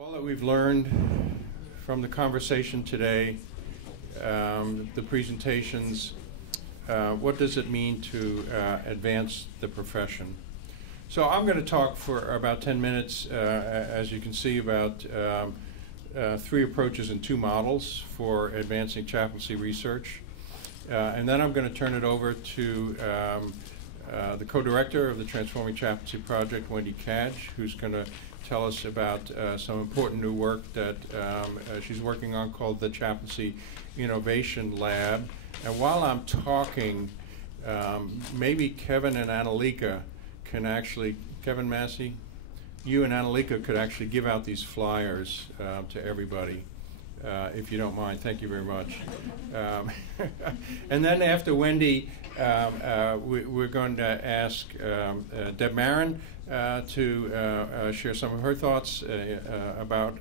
All that we've learned from the conversation today, the presentations, what does it mean to advance the profession? So I'm going to talk for about 10 minutes, as you can see, about three approaches and two models for advancing chaplaincy research. And then I'm going to turn it over to the co-director of the Transforming Chaplaincy Project, Wendy Cadge, who's going to tell us about some important new work that she's working on called the Chaplaincy Innovation Lab. And while I'm talking, maybe Kevin and Annalika can actually, Kevin Massey, you and Annalika could actually give out these flyers to everybody, if you don't mind. Thank you very much. And then after Wendy, we're going to ask Deb Marin to share some of her thoughts about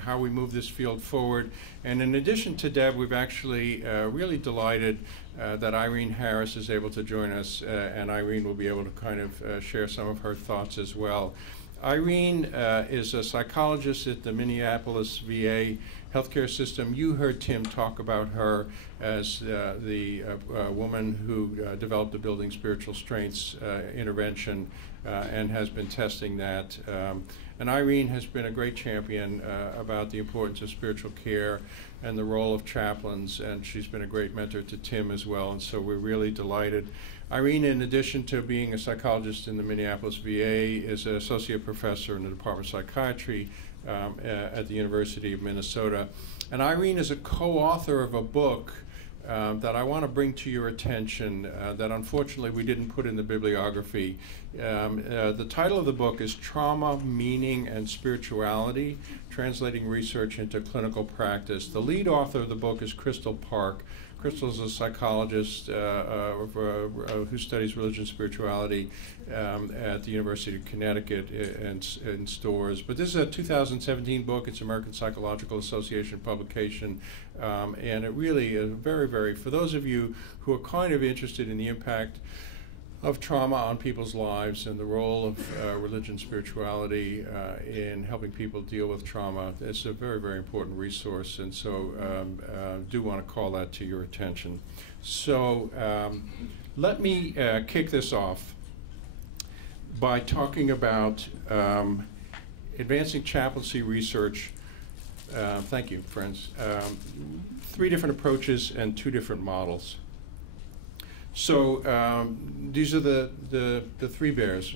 how we move this field forward. And in addition to Deb, we've actually really delighted that Irene Harris is able to join us, and Irene will be able to kind of share some of her thoughts as well. Irene is a psychologist at the Minneapolis VA healthcare system. You heard Tim talk about her as the woman who developed the Building Spiritual Strengths intervention and has been testing that. And Irene has been a great champion about the importance of spiritual care and the role of chaplains, and she's been a great mentor to Tim as well, and so we're really delighted. Irene, in addition to being a psychologist in the Minneapolis VA, is an associate professor in the Department of Psychiatry at the University of Minnesota. And Irene is a co-author of a book that I want to bring to your attention that unfortunately we didn't put in the bibliography. The title of the book is Trauma, Meaning, and Spirituality, Translating Research into Clinical Practice. The lead author of the book is Crystal Park. Crystal is a psychologist who studies religion and spirituality at the University of Connecticut in Storrs. But this is a 2017 book. It's American Psychological Association publication. And it really is very, for those of you who are kind of interested in the impact of trauma on people's lives and the role of religion and spirituality in helping people deal with trauma, it's a very important resource, and so do want to call that to your attention. So let me kick this off by talking about advancing chaplaincy research. Thank you, friends. Three different approaches and two different models. So these are the three bears: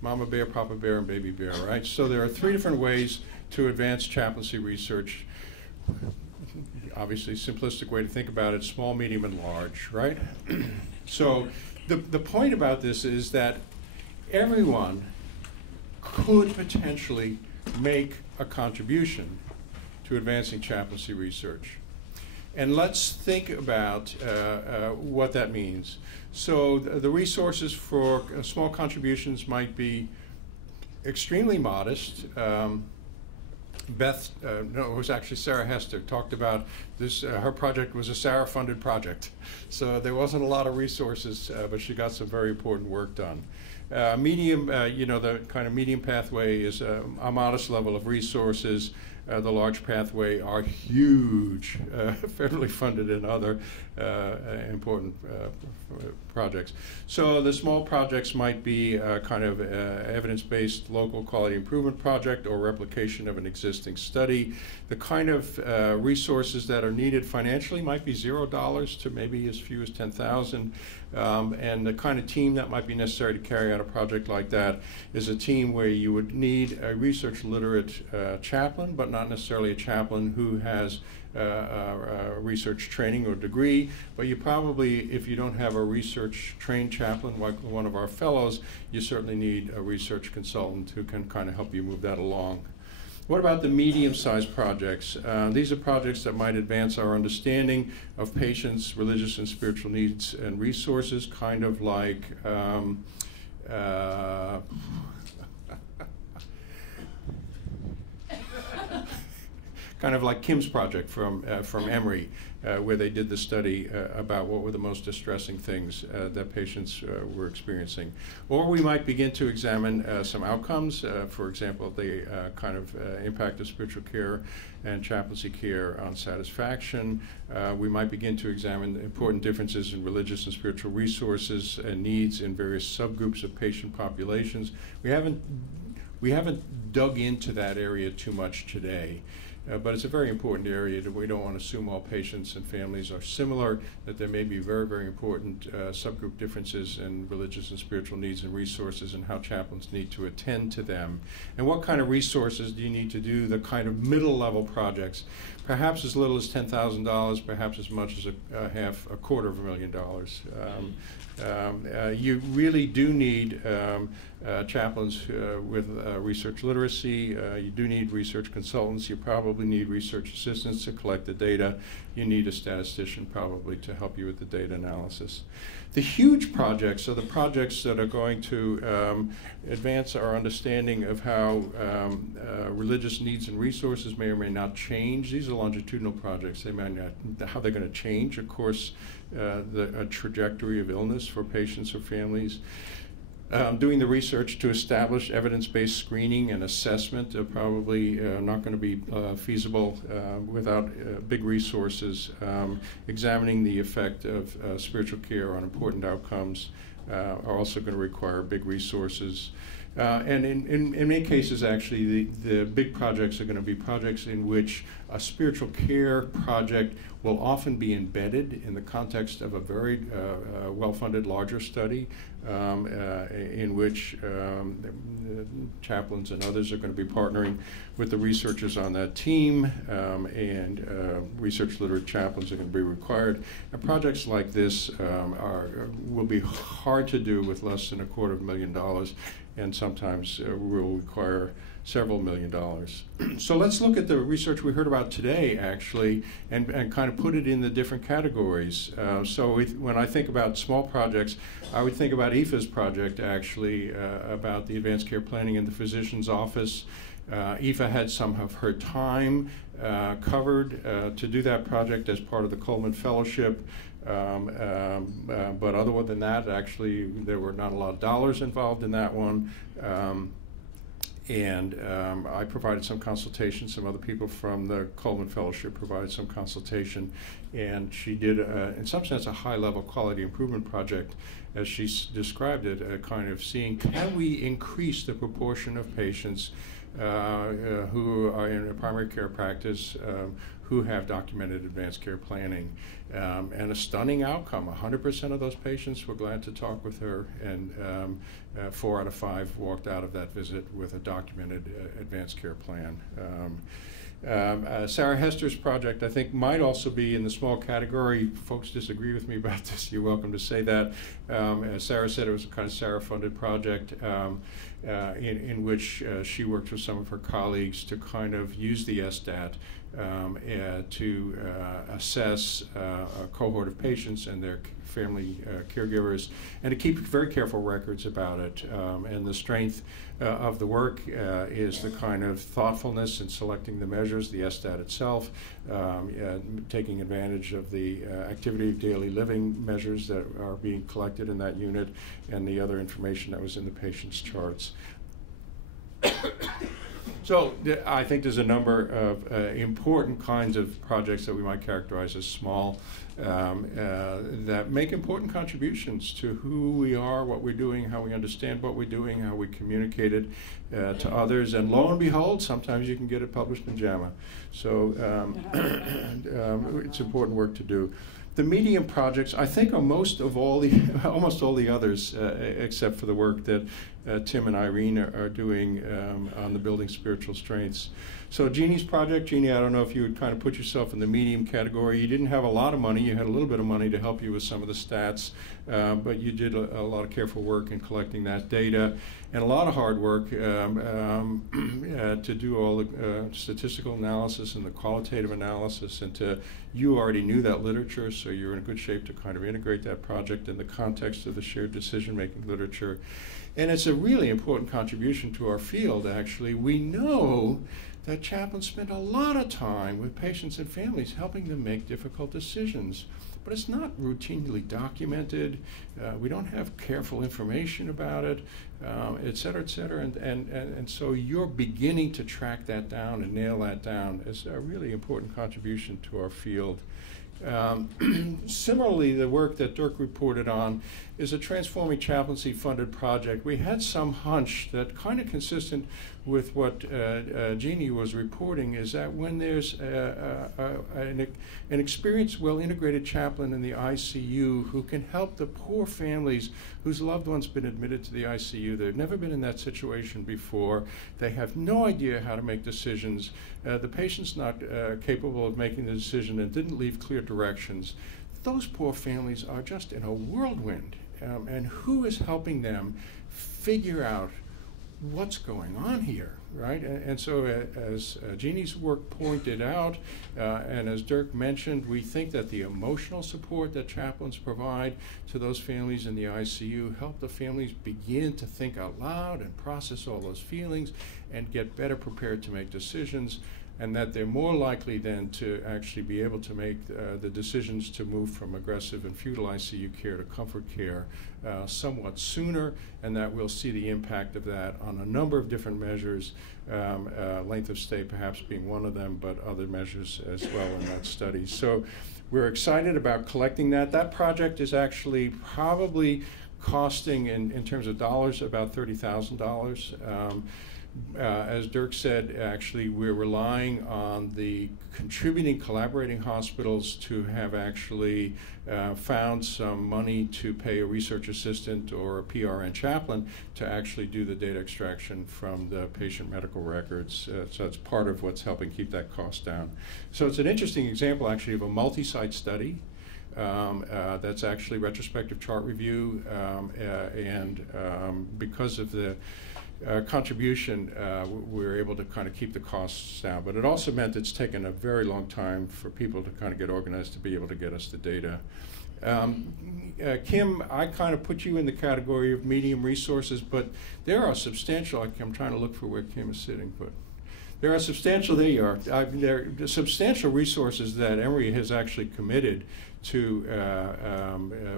Mama Bear, Papa Bear, and Baby Bear, right? So there are three different ways to advance chaplaincy research. Obviously, simplistic way to think about it: small, medium, and large, right? So the point about this is that everyone could potentially make a contribution to advancing chaplaincy research. And let's think about what that means. So the resources for small contributions might be extremely modest. Beth, no, it was actually Sarah Hester, talked about this. Her project was a Sarah-funded project. So there wasn't a lot of resources, but she got some very important work done. Medium, the kind of medium pathway is a modest level of resources. The large pathway are huge, federally funded and other important projects. So the small projects might be kind of evidence-based local quality improvement project or replication of an existing study. The kind of resources that are needed financially might be $0 to maybe as few as 10,000. And the kind of team that might be necessary to carry out a project like that is a team where you would need a research literate chaplain, but not necessarily a chaplain who has research training or degree, but you probably, if you don't have a research trained chaplain like one of our fellows, you certainly need a research consultant who can kind of help you move that along. What about the medium-sized projects? These are projects that might advance our understanding of patients' religious and spiritual needs and resources, kind of like kind of like Kim's project from Emory, where they did the study about what were the most distressing things that patients were experiencing. Or we might begin to examine some outcomes, for example, the kind of impact of spiritual care and chaplaincy care on satisfaction. We might begin to examine important differences in religious and spiritual resources and needs in various subgroups of patient populations. We haven't dug into that area too much today. But it's a very important area that we don't want to assume all patients and families are similar, that there may be very, very important subgroup differences in religious and spiritual needs and resources and how chaplains need to attend to them. And what kind of resources do you need to do the kind of middle level projects, perhaps as little as $10,000, perhaps as much as a quarter of $250,000. You really do need chaplains with research literacy. You do need research consultants. You probably need research assistants to collect the data. You need a statistician probably to help you with the data analysis. The huge projects are the projects that are going to advance our understanding of how religious needs and resources may or may not change. These are longitudinal projects. They may not, how they're going to change, of course, the trajectory of illness for patients or families. Doing the research to establish evidence-based screening and assessment are probably not going to be feasible without big resources. Examining the effect of spiritual care on important outcomes are also going to require big resources. And in many cases, actually, the big projects are going to be projects in which a spiritual care project will often be embedded in the context of a very well-funded larger study in which chaplains and others are going to be partnering with the researchers on that team, and research literate chaplains are going to be required. And projects like this will be hard to do with less than $250,000, and sometimes will require several $1 million. So let's look at the research we heard about today, actually, and kind of put it in the different categories. When I think about small projects, I would think about Aoife's project, actually, about the advanced care planning in the physician's office. Aoife had some of her time covered to do that project as part of the Coleman Fellowship. But other than that, actually, there were not a lot of dollars involved in that one. I provided some consultation. Some other people from the Coleman Fellowship provided some consultation. And she did, in some sense, a high-level quality improvement project, as she described it, kind of seeing, can we increase the proportion of patients who are in a primary care practice who have documented advanced care planning. And a stunning outcome, 100% of those patients were glad to talk with her, and 4 out of 5 walked out of that visit with a documented advanced care plan. Sarah Hester's project, I think, might also be in the small category. Folks disagree with me about this. You're welcome to say that. As Sarah said, it was a kind of Sarah-funded project in which she worked with some of her colleagues to kind of use the SDAT to assess a cohort of patients and their family caregivers, and to keep very careful records about it. And the strength of the work is the kind of thoughtfulness in selecting the measures, the SDAT itself, taking advantage of the activity of daily living measures that are being collected in that unit, and the other information that was in the patient's charts. So I think there's a number of important kinds of projects that we might characterize as small that make important contributions to who we are, what we're doing, how we understand what we're doing, how we communicate it to others. And lo and behold, sometimes you can get it published in JAMA. So it's important work to do. The medium projects, I think, are almost all the others, except for the work that Tim and Irene are doing on the building spiritual strengths. So Jeannie's project, Jeannie, I don't know if you would kind of put yourself in the medium category. You didn't have a lot of money. You had a little bit of money to help you with some of the stats, but you did a lot of careful work in collecting that data, and a lot of hard work to do all the statistical analysis and the qualitative analysis, and you already knew that literature, so you're in good shape to kind of integrate that project in the context of the shared decision-making literature. And it's a really important contribution to our field, actually. We know that chaplains spend a lot of time with patients and families helping them make difficult decisions. But it's not routinely documented. We don't have careful information about it, et cetera, et cetera. And so you're beginning to track that down and nail that down as a really important contribution to our field. Similarly, the work that Dirk reported on is a Transforming Chaplaincy funded project. We had some hunch that, kind of consistent with what Jeannie was reporting, is that when there's an experienced, well-integrated chaplain in the ICU who can help the poor families whose loved one's been admitted to the ICU, they've never been in that situation before, they have no idea how to make decisions, the patient's not capable of making the decision and didn't leave clear directions, those poor families are just in a whirlwind. And who is helping them figure out what's going on here, right? And so as Jeannie's work pointed out, and as Dirk mentioned, we think that the emotional support that chaplains provide to those families in the ICU help the families begin to think out loud and process all those feelings and get better prepared to make decisions, and that they're more likely then to actually be able to make the decisions to move from aggressive and futile ICU care to comfort care somewhat sooner, and that we'll see the impact of that on a number of different measures, length of stay perhaps being one of them, but other measures as well in that study. So we're excited about collecting that. That project is actually probably costing, in terms of dollars, about $30,000. As Dirk said, actually, we're relying on the contributing, collaborating hospitals to have actually found some money to pay a research assistant or a PRN chaplain to actually do the data extraction from the patient medical records. So that's part of what's helping keep that cost down. So it's an interesting example, actually, of a multi-site study. That's actually retrospective chart review, and because of the contribution, we were able to kind of keep the costs down. But it also meant it's taken a very long time for people to kind of get organized to be able to get us the data. Kim, I kind of put you in the category of medium resources, but there are substantial, I'm trying to look for where Kim is sitting, but there are substantial, there you are, there are substantial resources that Emory has actually committed to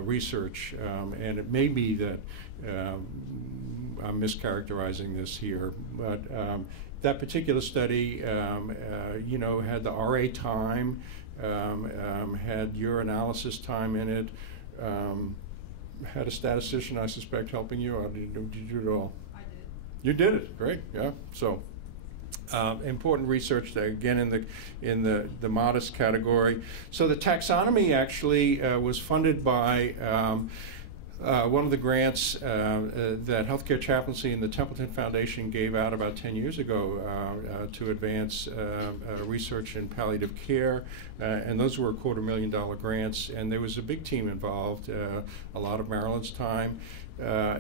research, and it may be that I'm mischaracterizing this here, but that particular study, you know, had the RA time, had your analysis time in it, had a statistician, I suspect, helping you, or did you do it all? I did. You did it, great, yeah. So important research that, again, in the modest category. So the taxonomy actually was funded by one of the grants that Healthcare Chaplaincy and the Templeton Foundation gave out about 10 years ago to advance research in palliative care, and those were $250,000 grants, and there was a big team involved, a lot of Marilyn's time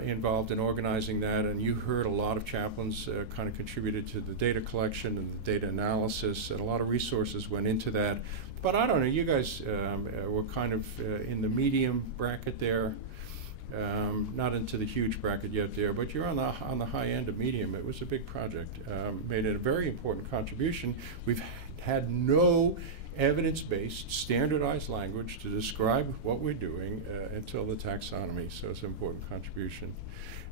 involved in organizing that, and you heard a lot of chaplains kind of contributed to the data collection and the data analysis, and a lot of resources went into that. But I don't know, you guys were kind of in the medium bracket there. Not into the huge bracket yet there, but you're on the high end of medium. It was a big project. Made it a very important contribution. We've had no evidence-based, standardized language to describe what we're doing until the taxonomy, so it's an important contribution.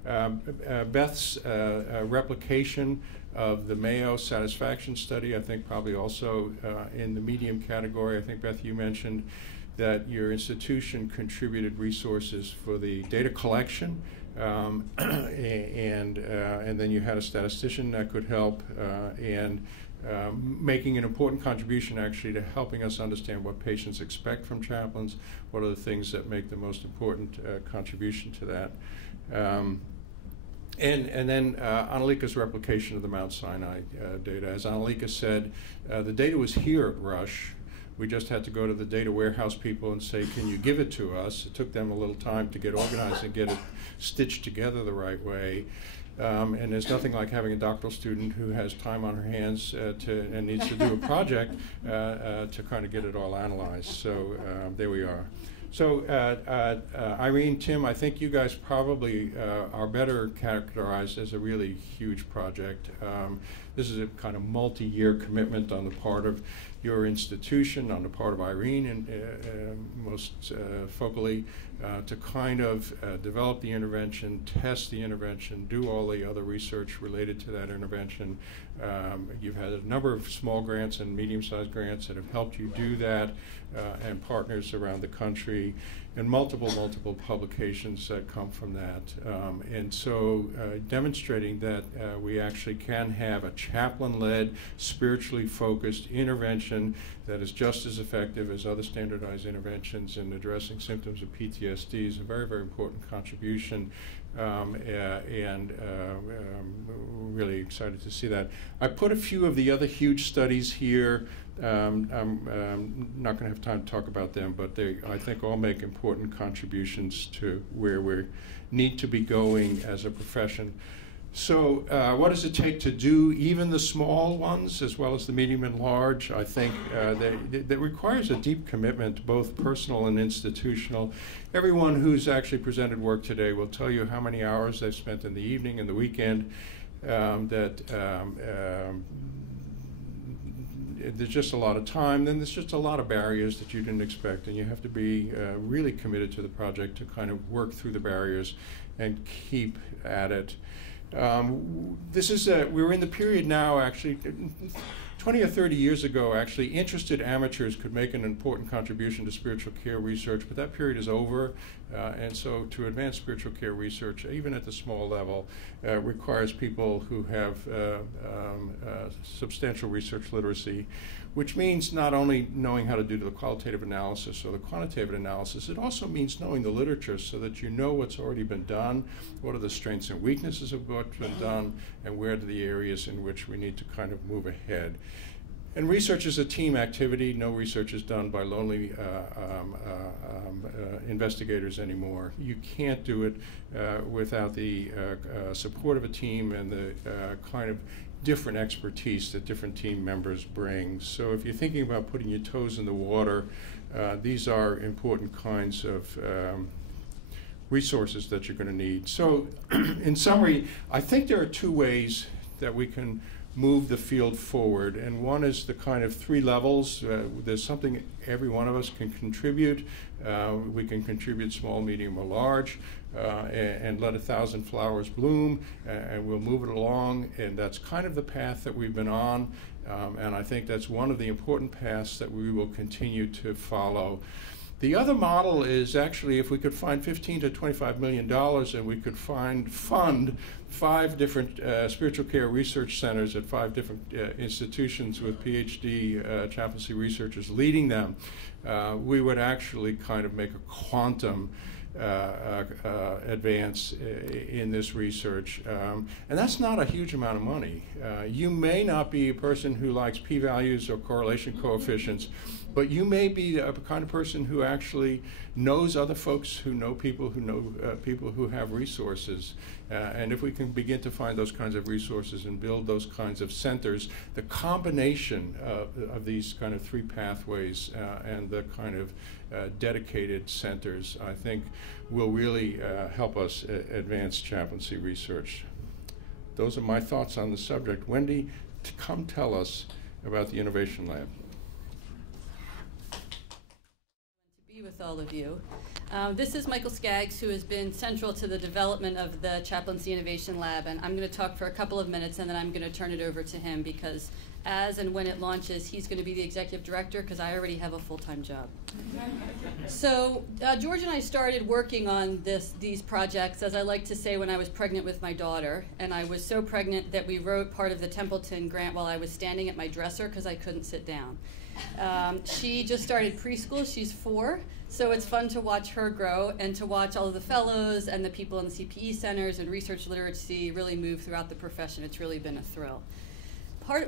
Beth's replication of the Mayo satisfaction study, I think probably also in the medium category. I think, Beth, you mentioned that your institution contributed resources for the data collection, and then you had a statistician that could help, and making an important contribution actually to helping us understand what patients expect from chaplains, what are the things that make the most important contribution to that. And then Annalika's replication of the Mount Sinai data. As Annalika said, the data was here at Rush. We just had to go to the data warehouse people and say, can you give it to us? It took them a little time to get organized and get it stitched together the right way. And there's nothing like having a doctoral student who has time on her hands and needs to do a project to kind of get it all analyzed. So there we are. So Irene, Tim, I think you guys probably are better characterized as a really huge project. This is a kind of multi-year commitment on the part of your institution, on the part of Irene, and most focally, to kind of develop the intervention, test the intervention, do all the other research related to that intervention. You've had a number of small grants and medium-sized grants that have helped you do that, and partners around the country, and multiple publications that come from that. And so demonstrating that we actually can have a chaplain-led, spiritually focused intervention that is just as effective as other standardized interventions in addressing symptoms of PTSD is a very, very important contribution. Really excited to see that. I put a few of the other huge studies here. I'm not going to have time to talk about them, but they, I think, all make important contributions to where we need to be going as a profession. So what does it take to do even the small ones as well as the medium and large? I think that requires a deep commitment, both personal and institutional. Everyone who's actually presented work today will tell you how many hours they've spent in the evening and the weekend, there's just a lot of time, then there's just a lot of barriers that you didn't expect, and you have to be really committed to the project to kind of work through the barriers and keep at it. This is we're in the period now, actually, 20 or 30 years ago, actually, interested amateurs could make an important contribution to spiritual care research, but that period is over. And so to advance spiritual care research, even at the small level, requires people who have substantial research literacy, which means not only knowing how to do the qualitative analysis or the quantitative analysis, it also means knowing the literature so that you know what's already been done, what are the strengths and weaknesses of what's been done, and where are the areas in which we need to kind of move ahead. And research is a team activity. No research is done by lonely investigators anymore. You can't do it without the support of a team and the kind of different expertise that different team members bring. So if you're thinking about putting your toes in the water, these are important kinds of resources that you're going to need. So in summary, I think there are two ways that we can move the field forward, and one is the kind of three levels. There's something every one of us can contribute. We can contribute small, medium, or large, and let 1,000 flowers bloom, and we'll move it along, and that's kind of the path that we've been on, and I think that's one of the important paths that we will continue to follow. The other model is actually if we could find $15 to $25 million and we could fund 5 different spiritual care research centers at 5 different institutions with PhD chaplaincy researchers leading them, we would actually kind of make a quantum advance in this research. And that's not a huge amount of money. You may not be a person who likes p-values or correlation coefficients, but you may be the kind of person who actually knows other folks who know people who have resources. And if we can begin to find those kinds of resources and build those kinds of centers, the combination of these kind of 3 pathways and the kind of dedicated centers, I think, will really help us advance chaplaincy research. Those are my thoughts on the subject. Wendy, come tell us about the Innovation Lab. With all of you. This is Michael Skaggs, who has been central to the development of the Chaplaincy Innovation Lab, and I'm going to talk for a couple of minutes and then I'm going to turn it over to him because as and when it launches, he's going to be the executive director because I already have a full-time job. So George and I started working on these projects, as I like to say, when I was pregnant with my daughter, and I was so pregnant that we wrote part of the Templeton grant while I was standing at my dresser because I couldn't sit down. She just started preschool. She's 4, so it's fun to watch her grow and to watch all of the fellows and the people in the CPE centers and research literacy really move throughout the profession. It's really been a thrill.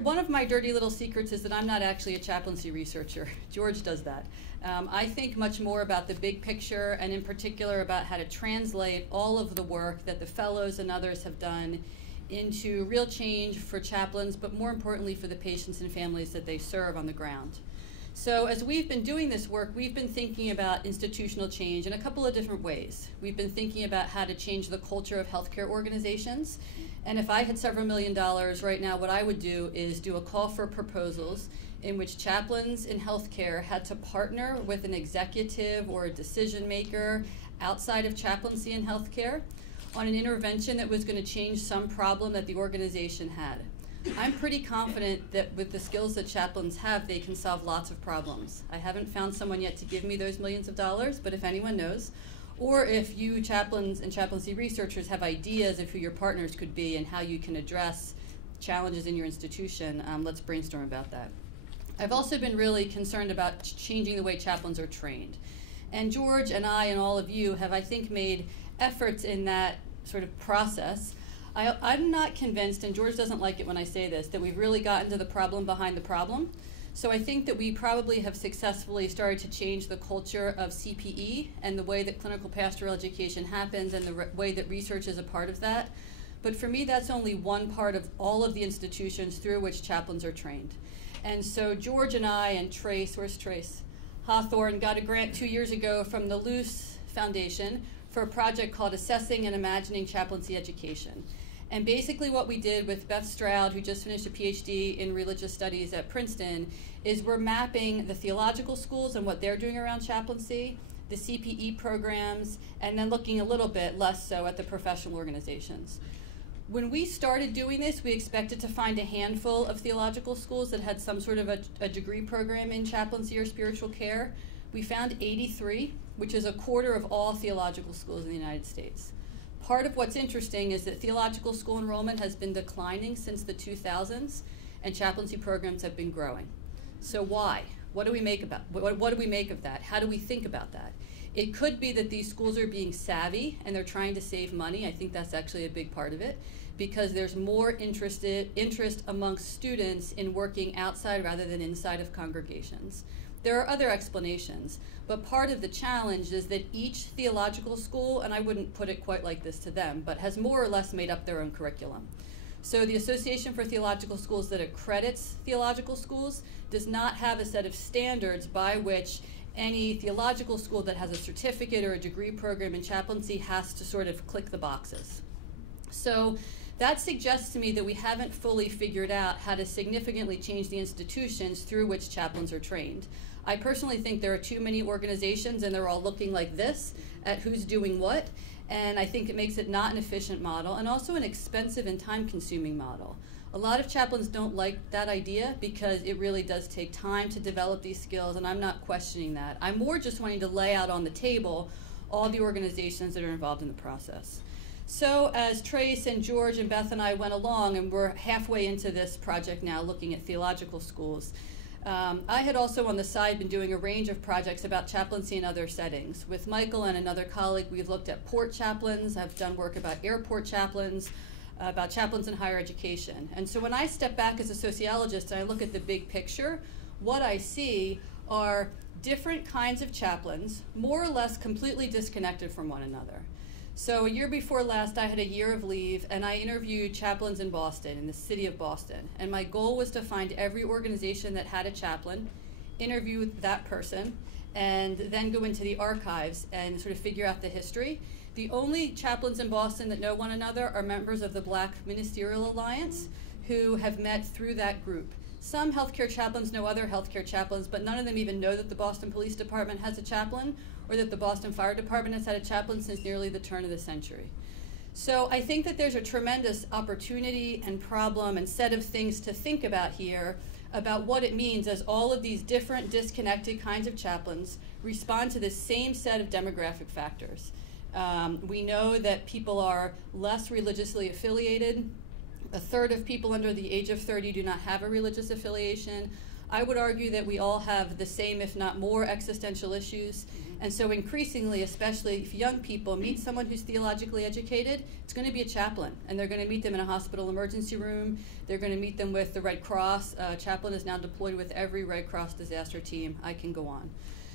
One of my dirty little secrets is that I'm not actually a chaplaincy researcher. George does that. I think much more about the big picture and in particular about how to translate all of the work that the fellows and others have done into real change for chaplains, but more importantly for the patients and families that they serve on the ground. So as we've been doing this work, we've been thinking about institutional change in a couple of different ways. We've been thinking about how to change the culture of healthcare organizations. And if I had several $1 million right now, what I would do is do a call for proposals in which chaplains in healthcare had to partner with an executive or a decision maker outside of chaplaincy in healthcare on an intervention that was going to change some problem that the organization had. I'm pretty confident that with the skills that chaplains have, they can solve lots of problems. I haven't found someone yet to give me those millions of dollars, but if anyone knows, or if you chaplains and chaplaincy researchers have ideas of who your partners could be and how you can address challenges in your institution, let's brainstorm about that. I've also been really concerned about changing the way chaplains are trained. And George and I and all of you have, I think, made efforts in that sort of process. I'm not convinced, and George doesn't like it when I say this, that we've really gotten to the problem behind the problem. So I think that we probably have successfully started to change the culture of CPE and the way that clinical pastoral education happens and the way that research is a part of that. But for me, that's only one part of all of the institutions through which chaplains are trained. And so George and I and Trace, where's Trace? Hawthorne got a grant 2 years ago from the Luce Foundation for a project called Assessing and Imagining Chaplaincy Education. And basically what we did with Beth Stroud, who just finished a PhD in religious studies at Princeton, is we're mapping the theological schools and what they're doing around chaplaincy, the CPE programs, and then looking a little bit less so at the professional organizations. When we started doing this, we expected to find a handful of theological schools that had some sort of a degree program in chaplaincy or spiritual care. We found 83, which is a quarter of all theological schools in the United States. Part of what's interesting is that theological school enrollment has been declining since the 2000s, and chaplaincy programs have been growing. So why? What do we make of that? How do we think about that? It could be that these schools are being savvy and they're trying to save money. I think that's actually a big part of it, because there's more interest amongst students in working outside rather than inside of congregations. There are other explanations, but part of the challenge is that each theological school, and I wouldn't put it quite like this to them, but has more or less made up their own curriculum. So the Association for Theological Schools that accredits theological schools does not have a set of standards by which any theological school that has a certificate or a degree program in chaplaincy has to sort of click the boxes. So that suggests to me that we haven't fully figured out how to significantly change the institutions through which chaplains are trained. I personally think there are too many organizations and they're all looking like this at who's doing what, and I think it makes it not an efficient model and also an expensive and time-consuming model. A lot of chaplains don't like that idea because it really does take time to develop these skills, and I'm not questioning that. I'm more just wanting to lay out on the table all the organizations that are involved in the process. So as Trace and George and Beth and I went along, and we're halfway into this project now looking at theological schools, I had also on the side been doing a range of projects about chaplaincy in other settings. With Michael and another colleague, we've looked at port chaplains. I've done work about airport chaplains, about chaplains in higher education. And so when I step back as a sociologist and I look at the big picture, what I see are different kinds of chaplains, more or less completely disconnected from one another. So a year before last, I had a year of leave, and I interviewed chaplains in Boston, in the city of Boston. And my goal was to find every organization that had a chaplain, interview that person, and then go into the archives and sort of figure out the history. The only chaplains in Boston that know one another are members of the Black Ministerial Alliance who have met through that group. Some healthcare chaplains know other healthcare chaplains, but none of them even know that the Boston Police Department has a chaplain or that the Boston Fire Department has had a chaplain since nearly the turn of the century. So I think that there's a tremendous opportunity and problem and set of things to think about here about what it means as all of these different disconnected kinds of chaplains respond to the same set of demographic factors. We know that people are less religiously affiliated. A third of people under the age of 30 do not have a religious affiliation. I would argue that we all have the same, if not more, existential issues. And so increasingly, especially if young people meet someone who's theologically educated, it's going to be a chaplain. And they're going to meet them in a hospital emergency room. They're going to meet them with the Red Cross. Chaplain is now deployed with every Red Cross disaster team. I can go on.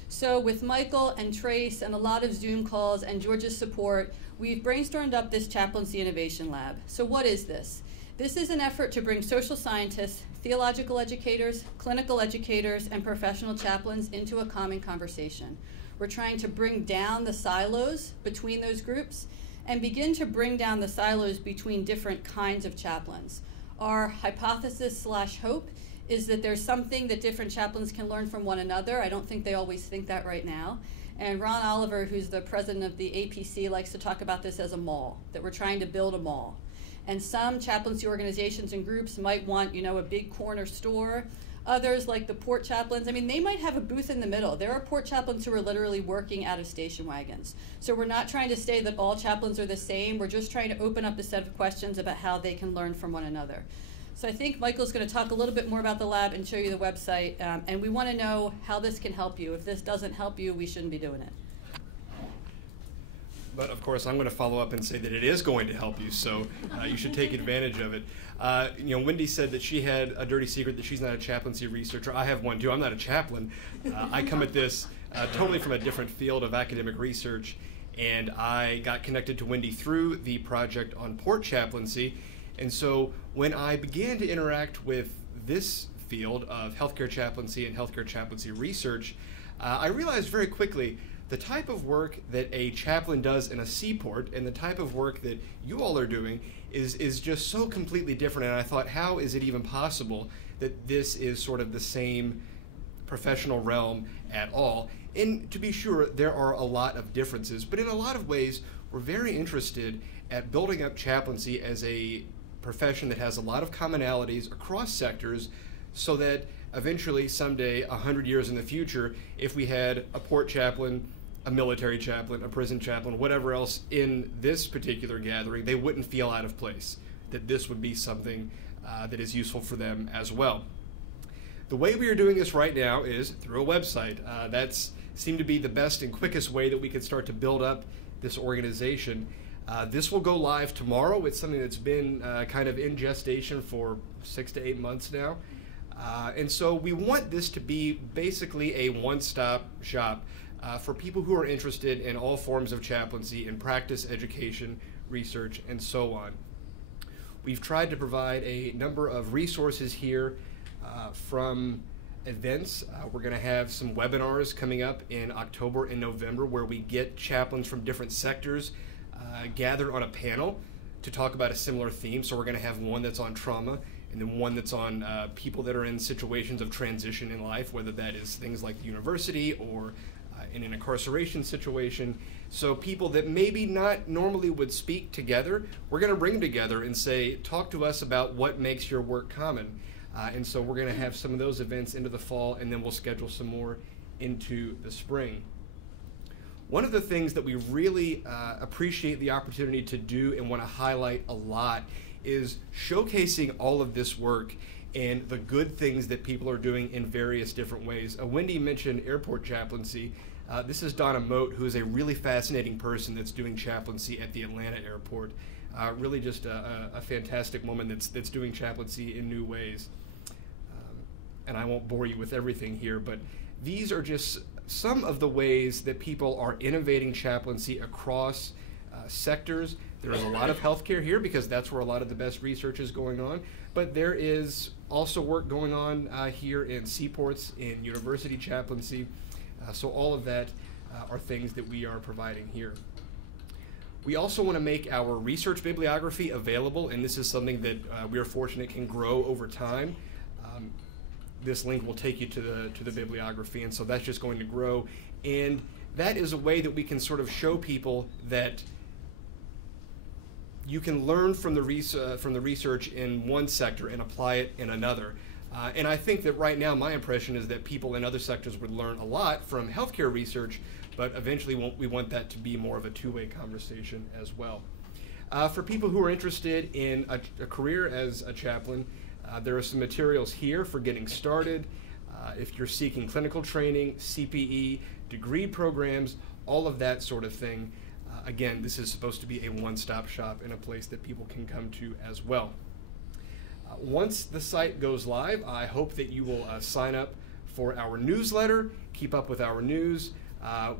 So with Michael and Trace and a lot of Zoom calls and George's support, we've brainstormed up this Chaplaincy Innovation Lab. So what is this? This is an effort to bring social scientists, theological educators, clinical educators, and professional chaplains into a common conversation. We're trying to bring down the silos between those groups and begin to bring down the silos between different kinds of chaplains. Our hypothesis/hope is that there's something that different chaplains can learn from one another. I don't think they always think that right now. And Ron Oliver, who's the president of the APC, likes to talk about this as a mall, that we're trying to build a mall. And some chaplaincy organizations and groups might want, a big corner store. Others, like the port chaplains, they might have a booth in the middle. There are port chaplains who are literally working out of station wagons. So we're not trying to say that all chaplains are the same. We're just trying to open up a set of questions about how they can learn from one another. So I think Michael's going to talk a little bit more about the lab and show you the website. And we want to know how this can help you. If this doesn't help you, we shouldn't be doing it. But of course, I'm going to follow up and say that it is going to help you, so you should take advantage of it. Wendy said that she had a dirty secret that she's not a chaplaincy researcher. I have one too. I'm not a chaplain. I come at this totally from a different field of academic research, and I got connected to Wendy through the project on port chaplaincy. And so when I began to interact with this field of healthcare chaplaincy and healthcare chaplaincy research, I realized very quickly the type of work that a chaplain does in a seaport and the type of work that you all are doing is just so completely different. And I thought, how is it even possible that this is sort of the same professional realm at all? And to be sure, there are a lot of differences, but in a lot of ways, we're very interested at building up chaplaincy as a profession that has a lot of commonalities across sectors, so that eventually, someday, 100 years in the future, if we had a port chaplain, a military chaplain, a prison chaplain, whatever else in this particular gathering, they wouldn't feel out of place, that this would be something that is useful for them as well. The way we are doing this right now is through a website. That's seemed to be the best and quickest way that we could start to build up this organization. This will go live tomorrow. It's something that's been kind of in gestation for 6 to 8 months now. And so we want this to be basically a one-stop shop for people who are interested in all forms of chaplaincy, in practice, education, research, and so on. We've tried to provide a number of resources here from events. We're going to have some webinars coming up in October and November where we get chaplains from different sectors gathered on a panel to talk about a similar theme. So we're going to have one that's on trauma, and then one that's on people that are in situations of transition in life, whether that is things like the university or in an incarceration situation. So people that maybe not normally would speak together, we're going to bring them together and say, talk to us about what makes your work common. And so we're going to have some of those events into the fall, and then we'll schedule some more into the spring. One of the things that we really appreciate the opportunity to do and want to highlight a lot is showcasing all of this work and the good things that people are doing in various different ways. Wendy mentioned airport chaplaincy. This is Donna Moat, who is a really fascinating person that's doing chaplaincy at the Atlanta airport. Really just a fantastic woman that's doing chaplaincy in new ways. And I won't bore you with everything here, but these are just some of the ways that people are innovating chaplaincy across sectors. There is a lot of healthcare here because that's where a lot of the best research is going on, but there is also work going on here in seaports, in university chaplaincy. So all of that are things that we are providing here. We also want to make our research bibliography available, and this is something that we are fortunate can grow over time. This link will take you to the bibliography, and so that's just going to grow. And that is a way that we can sort of show people that you can learn from the research in one sector and apply it in another. And I think that right now my impression is that people in other sectors would learn a lot from healthcare research, but eventually we want that to be more of a two-way conversation as well. For people who are interested in a career as a chaplain, there are some materials here for getting started. If you're seeking clinical training, CPE, degree programs, all of that sort of thing. Again, this is supposed to be a one-stop shop and a place that people can come to as well. Once the site goes live, I hope that you will sign up for our newsletter, keep up with our news.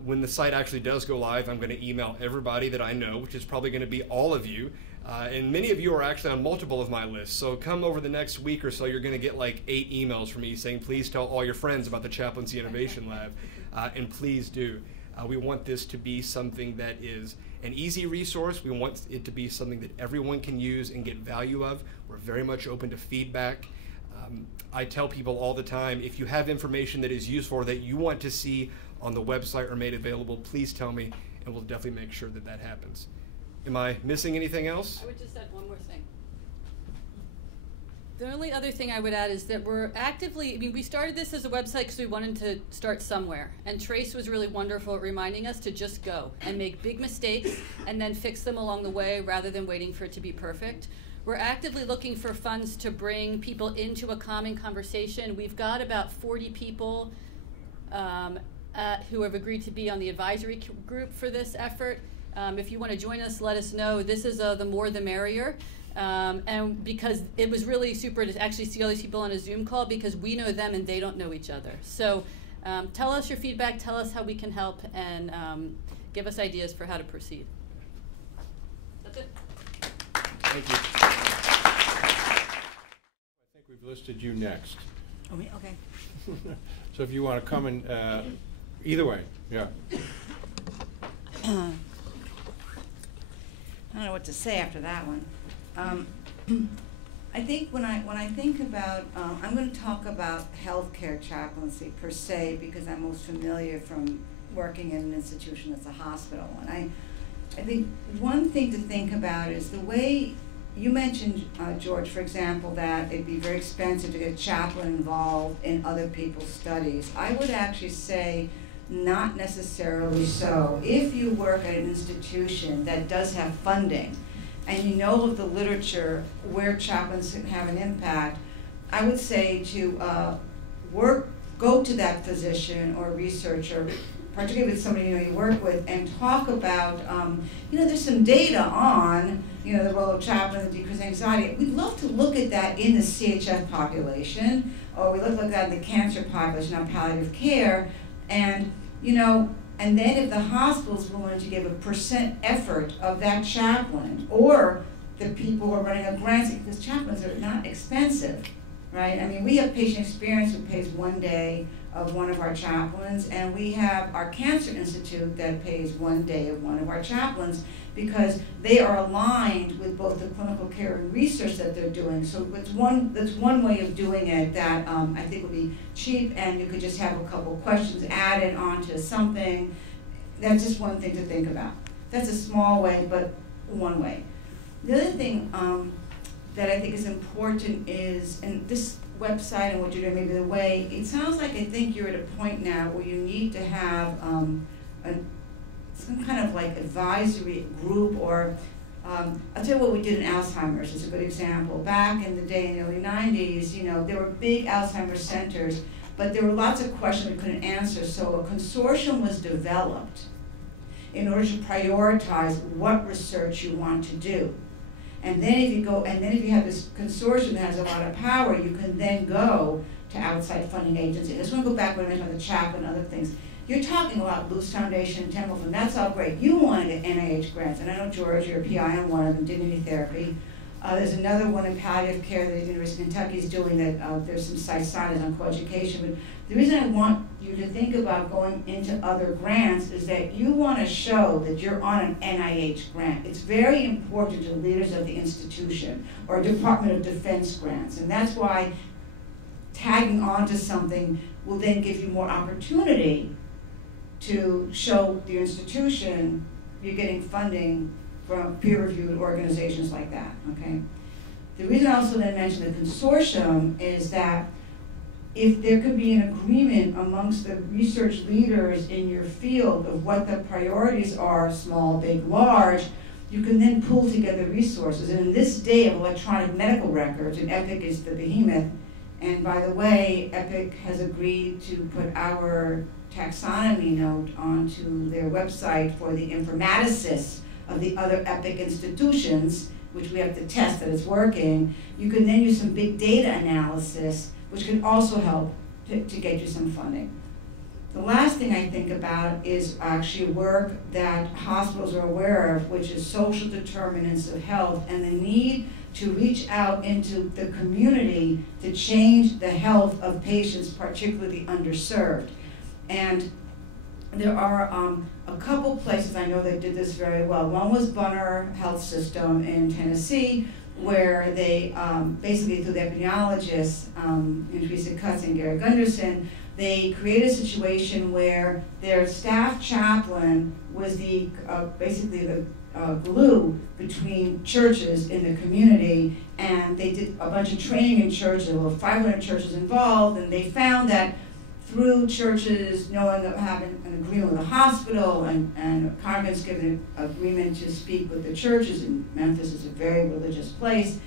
When the site actually does go live, I'm going to email everybody that I know, which is probably going to be all of you, And many of you are actually on multiple of my lists. So come over the next week or so, you're going to get like 8 emails from me saying, please tell all your friends about the Chaplaincy Innovation Lab. And please do. We want this to be something that is an easy resource. We want it to be something that everyone can use and get value of. We're very much open to feedback. I tell people all the time, if you have information that is useful or that you want to see on the website or made available, please tell me, and we'll definitely make sure that that happens. Am I missing anything else? I would just add one more thing. The only other thing I would add is that we're actively, we started this as a website because we wanted to start somewhere. And Trace was really wonderful at reminding us to just go and make big mistakes and then fix them along the way rather than waiting for it to be perfect. We're actively looking for funds to bring people into a common conversation. We've got about 40 people who have agreed to be on the advisory group for this effort. If you want to join us, let us know. This is the more the merrier. And because it was really super to actually see all these people on a Zoom call because we know them and they don't know each other. So tell us your feedback, tell us how we can help, and give us ideas for how to proceed. That's it. Thank you. I think we've listed you next. Oh, me? Okay. So if you want to come in, either way, yeah. I don't know what to say after that one. I think when I think about, I'm going to talk about healthcare chaplaincy per se because I'm most familiar from working in an institution that's a hospital. And I think one thing to think about is the way you mentioned, George, for example, that it'd be very expensive to get a chaplain involved in other people's studies. I would actually say not necessarily so. If you work at an institution that does have funding and you know of the literature where chaplains can have an impact, I would say to go to that physician or researcher, particularly with somebody you work with, and talk about, there's some data on, the role of chaplain in decreasing anxiety. We'd love to look at that in the CHF population, or we look at that in the cancer population on palliative care, and and then if the hospital's willing to give a % effort of that chaplain, or the people who are running a grant, because chaplains are not expensive, right? I mean, we have patient experience who pays 1 day of one of our chaplains, and we have our Cancer Institute that pays 1 day of one of our chaplains because they are aligned with both the clinical care and research that they're doing. So that's one way of doing it that I think would be cheap, and you could just have a couple questions added onto something. That's just one thing to think about. That's a small way, but one way. The other thing that I think is important is, and this website and what you're doing, maybe the way, it sounds like I think you're at a point now where you need to have some kind of like advisory group, or I'll tell you what we did in Alzheimer's is a good example. Back in the day in the early 90s, there were big Alzheimer's centers, but there were lots of questions we couldn't answer, so a consortium was developed in order to prioritize what research you want to do. And then if you have this consortium that has a lot of power, you can then go to outside funding agencies. I just want to go back when I mentioned the chaplain and other things. You're talking about Luce Foundation, Templeton, that's all great. You want to get NIH grants, and I know George, you're a PI on one of them, dignity therapy. There's another one in palliative care that the University of Kentucky is doing that there's some science on coeducation. But the reason I want you to think about going into other grants is that you want to show that you're on an NIH grant. It's very important to leaders of the institution or Department of Defense grants. And that's why tagging onto something will then give you more opportunity to show the institution you're getting funding from peer-reviewed organizations like that, okay? The reason I also then mentioned the consortium is that if there could be an agreement amongst the research leaders in your field of what the priorities are, small, big, large, you can then pull together resources. And in this day of electronic medical records, and EPIC is the behemoth, and by the way, EPIC has agreed to put our taxonomy note onto their website for the informaticists of the other EPIC institutions, which we have to test that it's working. You can then use some big data analysis, which can also help to get you some funding. The last thing I think about is actually work that hospitals are aware of, which is social determinants of health and the need to reach out into the community to change the health of patients, particularly underserved. And there are a couple places I know that did this very well. One was Bunner Health System in Tennessee, where they basically through the epidemiologists, Teresa Cutts and Gary Gunderson, they created a situation where their staff chaplain was the basically the glue between churches in the community, and they did a bunch of training in churches. There were 500 churches involved, and they found that through churches knowing of having an agreement with the hospital and congregants given an agreement to speak with the churches, and Memphis is a very religious place,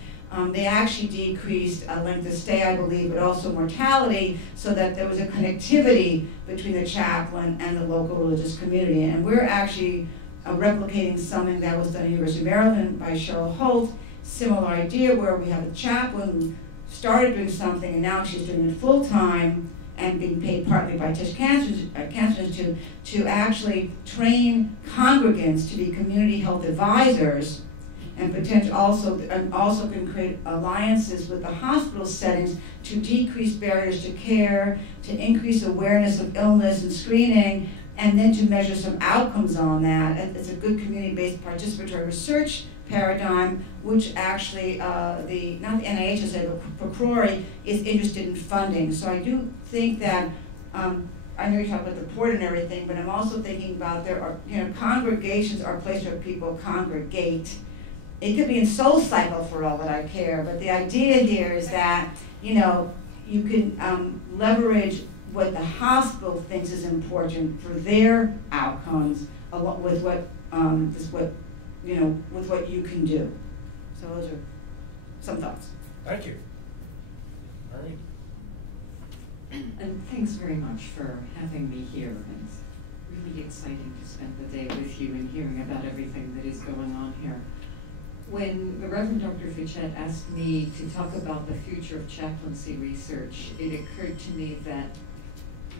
they actually decreased length of stay, I believe, but also mortality, so that there was a connectivity between the chaplain and the local religious community. And we're actually replicating something that was done at the University of Maryland by Cheryl Holt, similar idea where we have a chaplain who started doing something and now she's doing it full time and being paid partly by Tisch Cancer Institute to actually train congregants to be community health advisors, and potentially also can create alliances with the hospital settings to decrease barriers to care, to increase awareness of illness and screening, and then to measure some outcomes on that. It's a good community-based participatory research paradigm, which actually not the NIH, I said, but PCORI is interested in funding. So I do think that, I know you talk about the port and everything, but I'm also thinking about there are, congregations are places where people congregate. It could be in Soul Cycle for all that I care, but the idea here is that, you can leverage what the hospital thinks is important for their outcomes, along with what with what you can do. So those are some thoughts. Thank you. Marin. And thanks very much for having me here. It's really exciting to spend the day with you and hearing about everything that is going on here. When the Reverend Dr. Fitchett asked me to talk about the future of chaplaincy research, it occurred to me that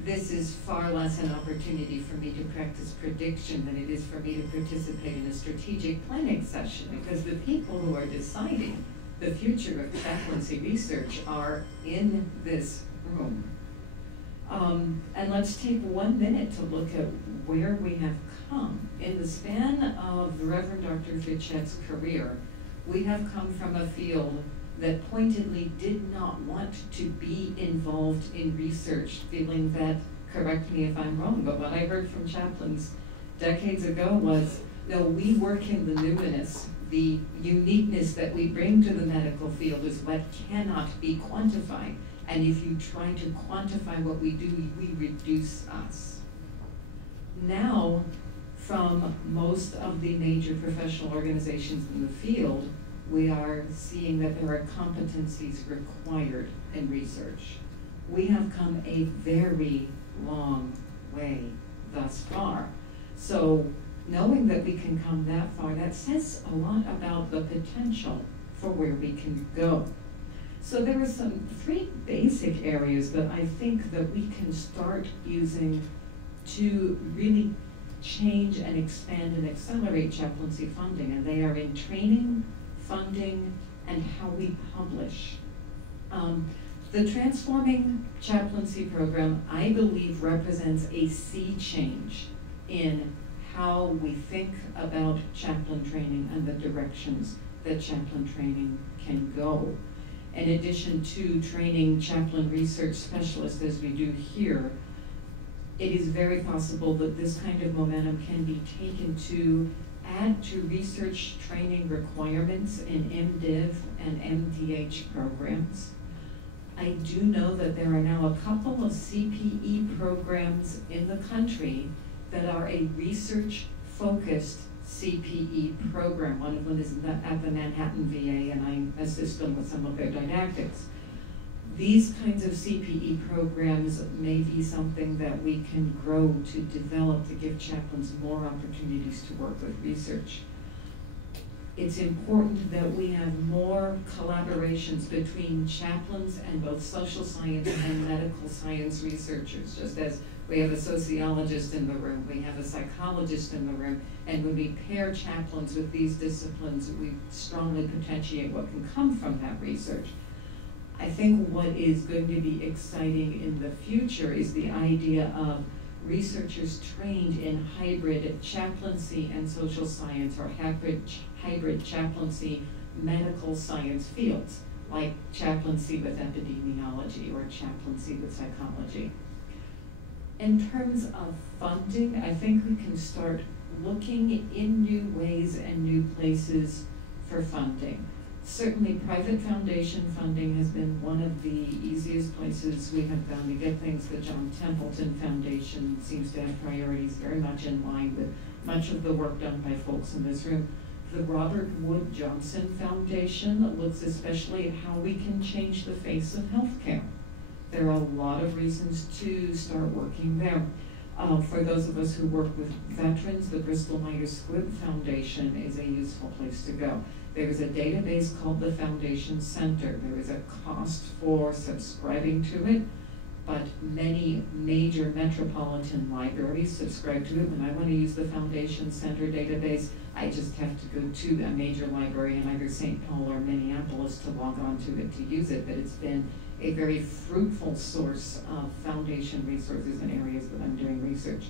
this is far less an opportunity for me to practice prediction than it is for me to participate in a strategic planning session, because the people who are deciding the future of chaplaincy research are in this room. And let's take 1 minute to look at where we have come. In the span of the Reverend Dr. Fitchett's career, we have come from a field that pointedly did not want to be involved in research, feeling that, correct me if I'm wrong, but what I heard from chaplains decades ago was, no, we work in the numinous. The uniqueness that we bring to the medical field is what cannot be quantified. And if you try to quantify what we do, we reduce us. Now, from most of the major professional organizations in the field, we are seeing that there are competencies required in research. We have come a very long way thus far. So knowing that we can come that far, that says a lot about the potential for where we can go. So there are some 3 basic areas that I think that we can start using to really change and expand and accelerate chaplaincy funding, and they are in training, funding, and how we publish. The Transforming Chaplaincy program, I believe, represents a sea change in how we think about chaplain training and the directions that chaplain training can go. In addition to training chaplain research specialists as we do here, it is very possible that this kind of momentum can be taken to add to research training requirements in MDiv and MDH programs. I do know that there are now a couple of CPE programs in the country that are a research-focused CPE program. One of them is at the Manhattan VA, and I assist them with some of their didactics. These kinds of CPE programs may be something that we can grow to develop to give chaplains more opportunities to work with research. It's important that we have more collaborations between chaplains and both social science and medical science researchers, just as we have a sociologist in the room, we have a psychologist in the room, and when we pair chaplains with these disciplines, we strongly potentiate what can come from that research. I think what is going to be exciting in the future is the idea of researchers trained in hybrid chaplaincy and social science, or hybrid chaplaincy medical science fields, like chaplaincy with epidemiology or chaplaincy with psychology. In terms of funding, I think we can start looking in new ways and new places for funding. Certainly private foundation funding has been one of the easiest places we have found to get things. The John Templeton Foundation seems to have priorities very much in line with much of the work done by folks in this room. The Robert Wood Johnson Foundation looks especially at how we can change the face of healthcare. There are a lot of reasons to start working there. For those of us who work with veterans, the Bristol Myers Squibb Foundation is a useful place to go. There is a database called the Foundation Center. There is a cost for subscribing to it, but many major metropolitan libraries subscribe to it. When I want to use the Foundation Center database, I just have to go to a major library in either St. Paul or Minneapolis to log on to it to use it, but it's been a very fruitful source of foundation resources in areas that I'm doing research.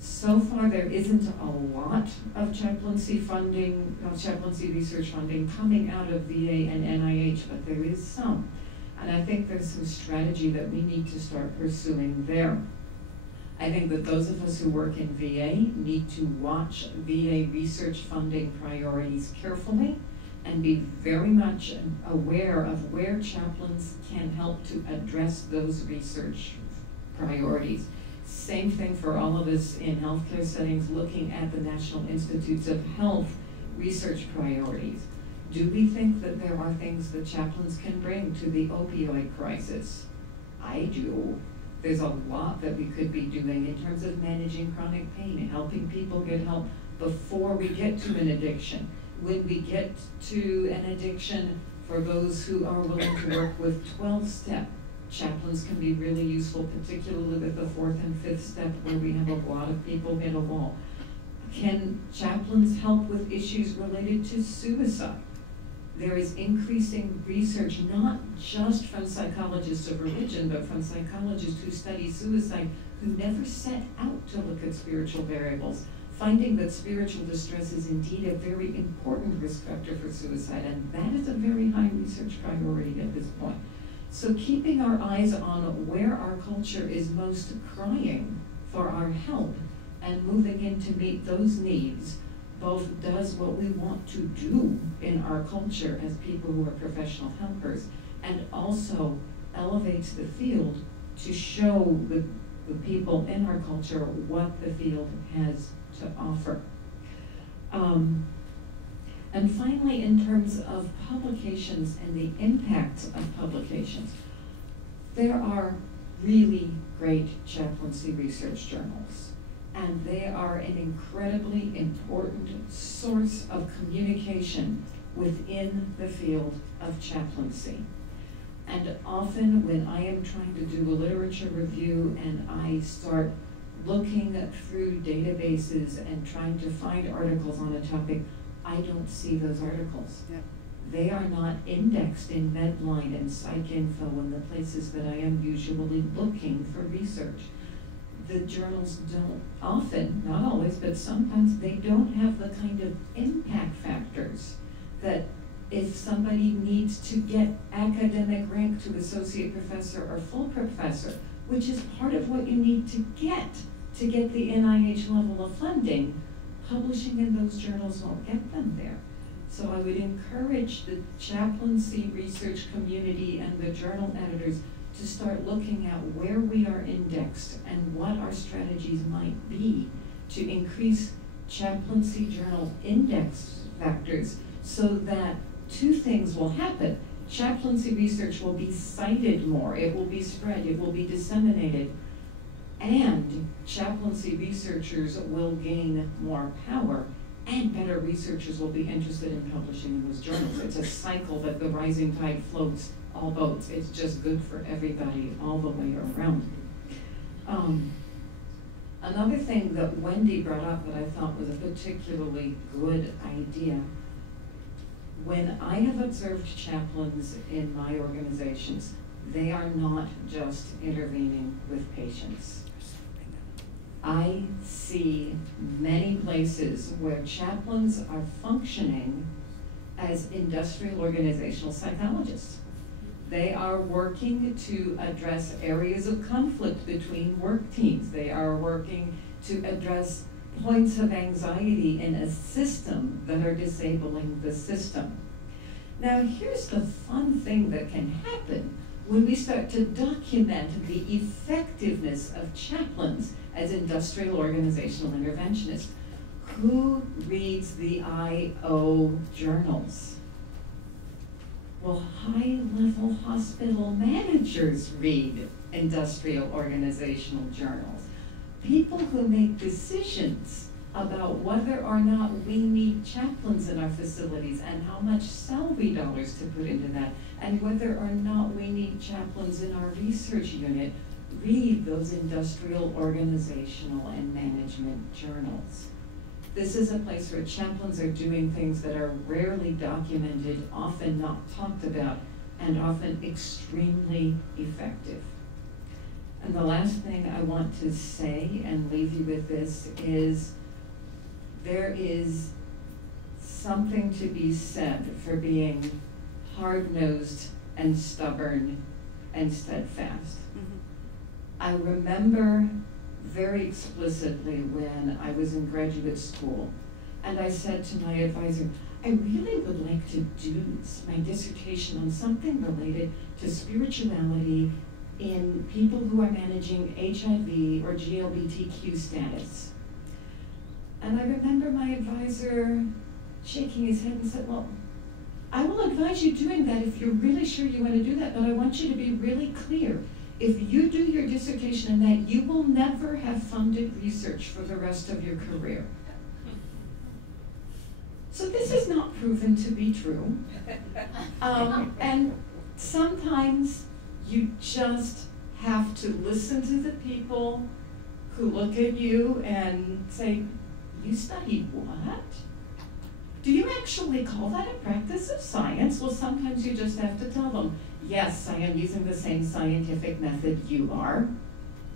So far, there isn't a lot of chaplaincy funding, chaplaincy research funding coming out of VA and NIH, but there is some. And I think there's some strategy that we need to start pursuing there. I think that those of us who work in VA need to watch VA research funding priorities carefully and be very much aware of where chaplains can help to address those research priorities. Same thing for all of us in healthcare settings, looking at the National Institutes of Health research priorities. Do we think that there are things that chaplains can bring to the opioid crisis? I do. There's a lot that we could be doing in terms of managing chronic pain, helping people get help before we get to an addiction. When we get to an addiction, for those who are willing to work with 12-step, chaplains can be really useful, particularly with the 4th and 5th step where we have a lot of people hit a wall. Can chaplains help with issues related to suicide? There is increasing research, not just from psychologists of religion, but from psychologists who study suicide, who never set out to look at spiritual variables, finding that spiritual distress is indeed a very important risk factor for suicide, and that is a very high research priority at this point. So keeping our eyes on where our culture is most crying for our help and moving in to meet those needs both does what we want to do in our culture as people who are professional helpers, and also elevates the field to show the people in our culture what the field has to offer. And finally, in terms of publications and the impact of publications, there are really great chaplaincy research journals, and they are an incredibly important source of communication within the field of chaplaincy. And often when I am trying to do a literature review and I start looking through databases and trying to find articles on a topic, I don't see those articles. Yep. They are not indexed in Medline and PsycInfo and the places that I am usually looking for research. The journals don't often, not always, but sometimes they don't have the kind of impact factors that if somebody needs to get academic rank to associate professor or full professor, which is part of what you need to get the NIH level of funding, publishing in those journals won't get them there. So I would encourage the chaplaincy research community and the journal editors to start looking at where we are indexed and what our strategies might be to increase chaplaincy journal index factors so that two things will happen. Chaplaincy research will be cited more, it will be spread, it will be disseminated, and chaplaincy researchers will gain more power, and better researchers will be interested in publishing in those journals. It's a cycle that the rising tide floats all boats. It's just good for everybody all the way around. Another thing that Wendy brought up that I thought was a particularly good idea, when I have observed chaplains in my organizations, they are not just intervening with patients. I see many places where chaplains are functioning as industrial organizational psychologists. They are working to address areas of conflict between work teams. They are working to address points of anxiety in a system that are disabling the system. Now, here's the fun thing that can happen when we start to document the effectiveness of chaplains as industrial organizational interventionists. Who reads the I.O. journals? Well, high-level hospital managers read industrial organizational journals. People who make decisions about whether or not we need chaplains in our facilities and how much salary dollars to put into that, and whether or not we need chaplains in our research unit, read those industrial organizational and management journals. This is a place where chaplains are doing things that are rarely documented, often not talked about, and often extremely effective. And the last thing I want to say and leave you with this is there is something to be said for being hard-nosed and stubborn and steadfast. I remember very explicitly when I was in graduate school, and I said to my advisor, I really would like to do my dissertation on something related to spirituality in people who are managing HIV or GLBTQ status. And I remember my advisor shaking his head and said, well, I will advise you doing that if you're really sure you want to do that, but I want you to be really clear. If you do your dissertation in that, you will never have funded research for the rest of your career. So this is not proven to be true. And sometimes you just have to listen to the people who look at you and say, you studied what? Do you actually call that a practice of science? Well, sometimes you just have to tell them, yes, I am using the same scientific method you are,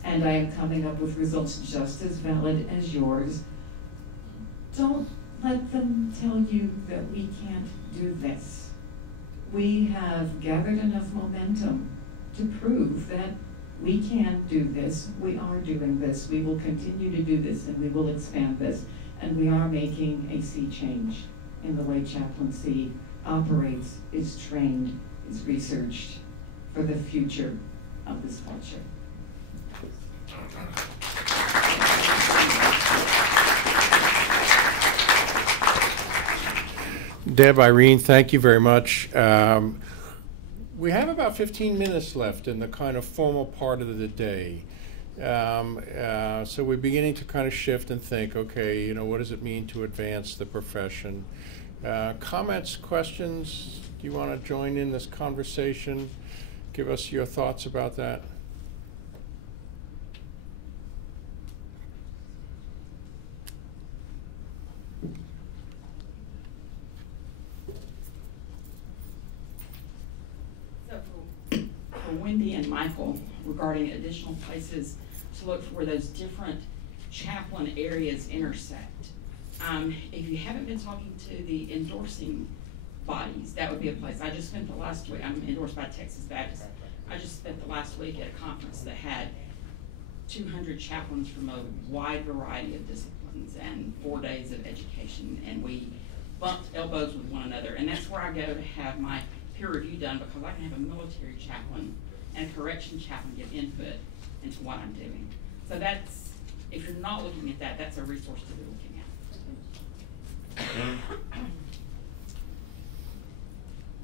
and I am coming up with results just as valid as yours. Don't let them tell you that we can't do this. We have gathered enough momentum to prove that we can do this, we are doing this, we will continue to do this, and we will expand this, and we are making a sea change in the way chaplaincy operates, is trained, is researched for the future of this culture. Deb, Irene, thank you very much. We have about 15 minutes left in the kind of formal part of the day. So we're beginning to kind of shift and think, okay, you know, what does it mean to advance the profession? Comments, questions? Do you want to join in this conversation? Give us your thoughts about that. So for Wendy and Michael, regarding additional places to look for where those different chaplain areas intersect. If you haven't been talking to the endorsing bodies, that would be a place. I just spent the last week, I'm endorsed by Texas Baptist. I just spent the last week at a conference that had 200 chaplains from a wide variety of disciplines and 4 days of education, and we bumped elbows with one another. And that's where I go to have my peer review done, because I can have a military chaplain and a correction chaplain give input into what I'm doing. So that's, if you're not looking at that, that's a resource to be looking at.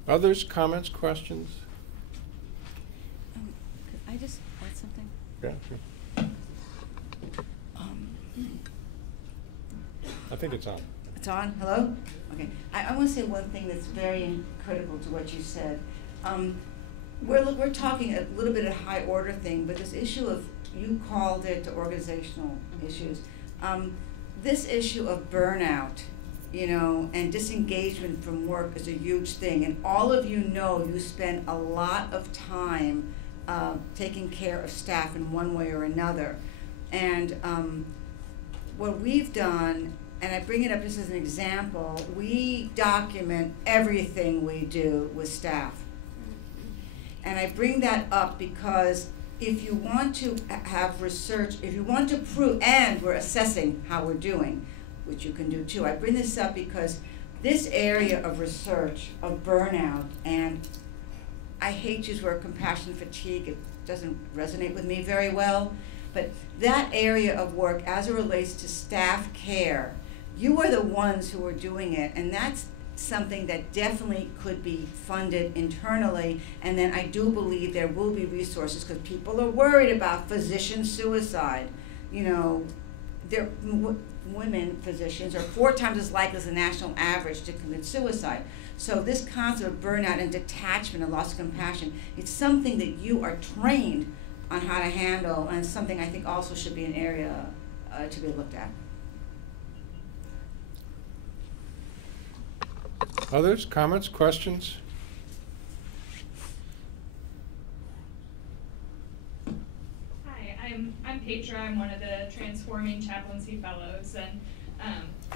Others, comments, questions? Could I just add something? Yeah, sure. I think it's on. It's on? Hello? Okay. I want to say one thing that's very critical to what you said. We're talking a little bit of high order thing, but this issue of, you called it organizational issues. This issue of burnout, you know, and disengagement from work is a huge thing. And all of you know you spend a lot of time taking care of staff in one way or another. And what we've done, and I bring it up just as an example, we document everything we do with staff. And I bring that up because if you want to have research, if you want to prove, and we're assessing how we're doing, which you can do too. I bring this up because this area of research, of burnout, and I hate to use the word compassion fatigue, it doesn't resonate with me very well, but that area of work as it relates to staff care, you are the ones who are doing it, and that's something that definitely could be funded internally, and then I do believe there will be resources because people are worried about physician suicide. You know, women physicians are 4 times as likely as the national average to commit suicide. So this concept of burnout and detachment and loss of compassion, it's something that you are trained on how to handle, and something I think also should be an area to be looked at. Others, comments, questions? Hi, I'm Petra. I'm one of the Transforming Chaplaincy Fellows, and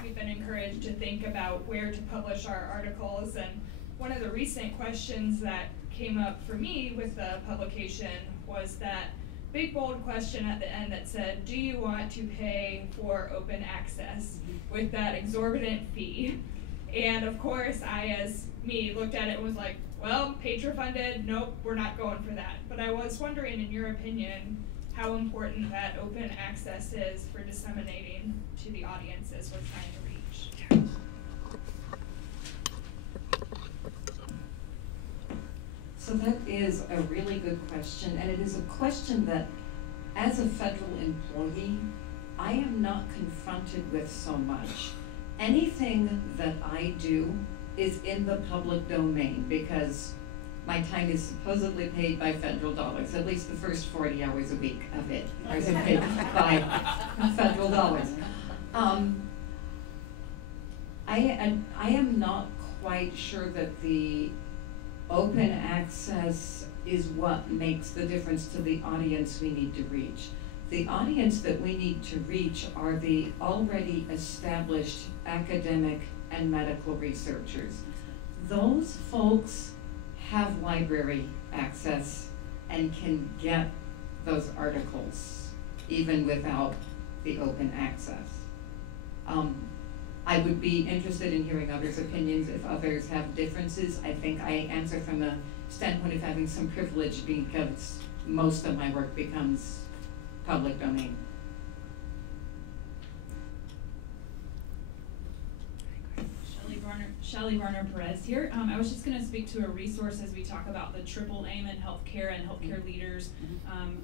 we've been encouraged to think about where to publish our articles. And one of the recent questions that came up for me with the publication was that big bold question at the end that said, do you want to pay for open access with that exorbitant fee? And of course, I, as me, looked at it and was like, well, Petra funded, nope, we're not going for that. But I was wondering, in your opinion, how important that open access is for disseminating to the audiences we're trying to reach. So that is a really good question, and it is a question that, as a federal employee, I am not confronted with so much. Anything that I do is in the public domain because my time is supposedly paid by federal dollars. At least the first 40 hours a week of it are paid by federal dollars. I am not quite sure that the open access is what makes the difference to the audience we need to reach. The audience that we need to reach are the already established academic and medical researchers. Those folks have library access and can get those articles even without the open access. I would be interested in hearing others' opinions if others have differences. I think I answer from a standpoint of having some privilege because most of my work becomes public domain. Shelley Varner-Perez here. I was just going to speak to a resource as we talk about the triple aim in healthcare and healthcare leaders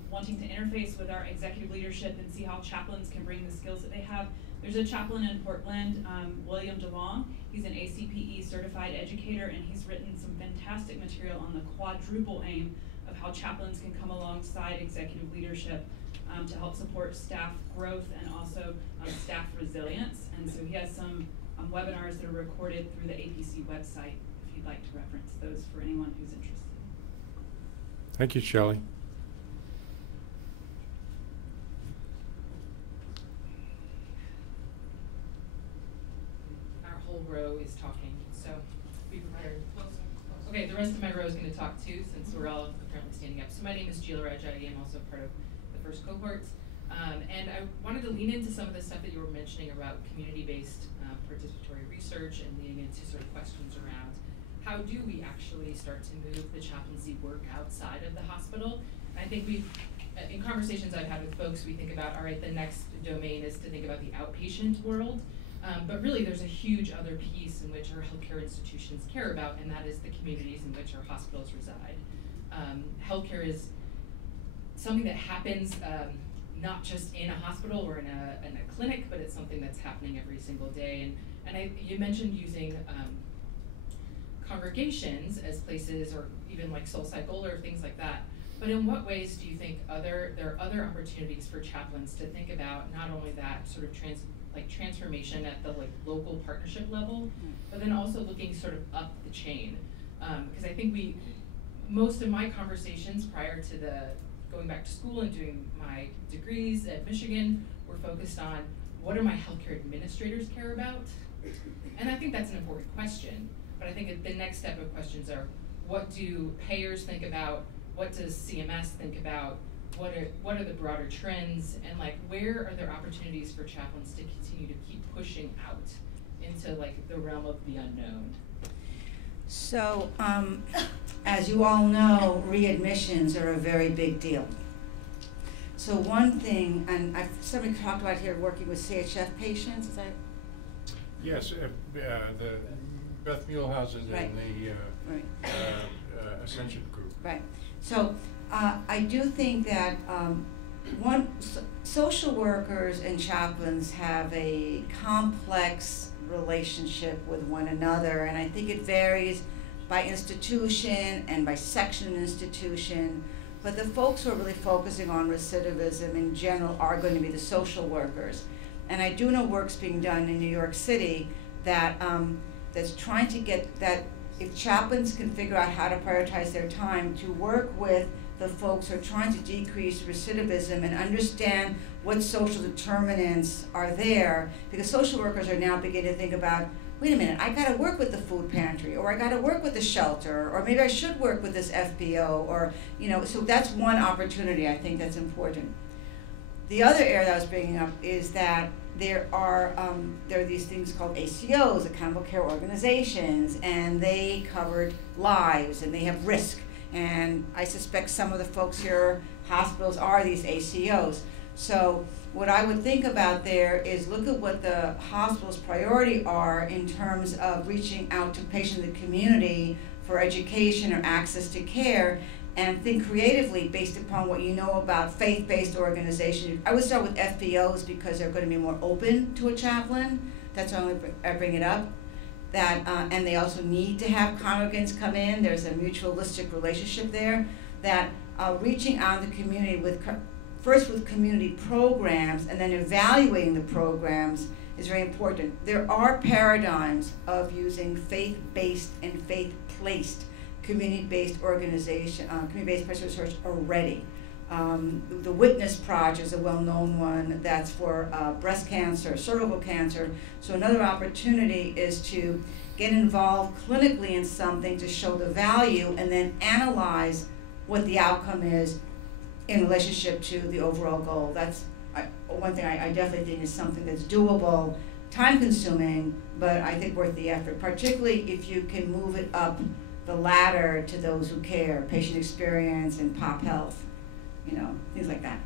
wanting to interface with our executive leadership and see how chaplains can bring the skills that they have. There's a chaplain in Portland, William DeLong. He's an ACPE certified educator, and he's written some fantastic material on the quadruple aim of how chaplains can come alongside executive leadership to help support staff growth and also staff resilience. And so he has some webinars that are recorded through the APC website, if you'd like to reference those for anyone who's interested. Thank you, Shelley. Our whole row is talking, so be prepared. Okay, the rest of my row is going to talk too, since we're all apparently standing up. So my name is Sheila Rajai. I'm also part of the first cohort. And I wanted to lean into some of the stuff that you were mentioning about community-based participatory research and leaning into sort of questions around how do we actually start to move the chaplaincy work outside of the hospital. I think in conversations I've had with folks, we think about, all right, the next domain is to think about the outpatient world. But really there's a huge other piece in which our healthcare institutions care about, and that is the communities in which our hospitals reside. Healthcare is something that happens not just in a hospital or in a clinic, but it's something that's happening every single day. And you mentioned using congregations as places, or even like Soul Cycle or things like that. But in what ways do you think there are other opportunities for chaplains to think about not only that sort of transformation at the like local partnership level, but then also looking sort of up the chain? Because I think most of my conversations prior to going back to school and doing my degrees at Michigan were focused on what do my healthcare administrators care about? And I think that's an important question, but I think the next step of questions are, what do payers think about? What does CMS think about? What are the broader trends? And like, where are there opportunities for chaplains to continue to keep pushing out into like the realm of the unknown? So, as you all know, readmissions are a very big deal. So one thing, and somebody talked about here working with CHF patients, is that? Yes, the Beth Muehlhausen and the Ascension group. Right. So I do think that social workers and chaplains have a complex relationship with one another, and I think it varies by institution and by section of institution. But the folks who are really focusing on recidivism in general are going to be the social workers. And I do know work's being done in New York City that that's trying to get that, if chaplains can figure out how to prioritize their time to work with the folks who are trying to decrease recidivism and understand what social determinants are there, because social workers are now beginning to think about, wait a minute, I gotta work with the food pantry, or I gotta work with the shelter, or maybe I should work with this FBO, or, so that's one opportunity I think that's important. The other area that I was bringing up is that there are these things called ACOs, Accountable Care Organizations, and they covered lives, and they have risk. And I suspect some of the folks here, hospitals, are these ACOs. So what I would think about there is look at what the hospital's priority are in terms of reaching out to patients in the community for education or access to care, and think creatively based upon what you know about faith-based organizations. I would start with FBOs because they're going to be more open to a chaplain. That's why I bring it up. That and they also need to have congregants come in. There's a mutualistic relationship there. That reaching out in the community first with community programs and then evaluating the programs is very important. There are paradigms of using faith-based and faith-placed community-based organization, community-based patient research already. The Witness Project is a well-known one that's for breast cancer, cervical cancer. So another opportunity is to get involved clinically in something to show the value and then analyze what the outcome is in relationship to the overall goal. That's one thing I definitely think is something that's doable, time-consuming, but I think worth the effort, particularly if you can move it up the ladder to those who care, patient experience and pop health, things like that.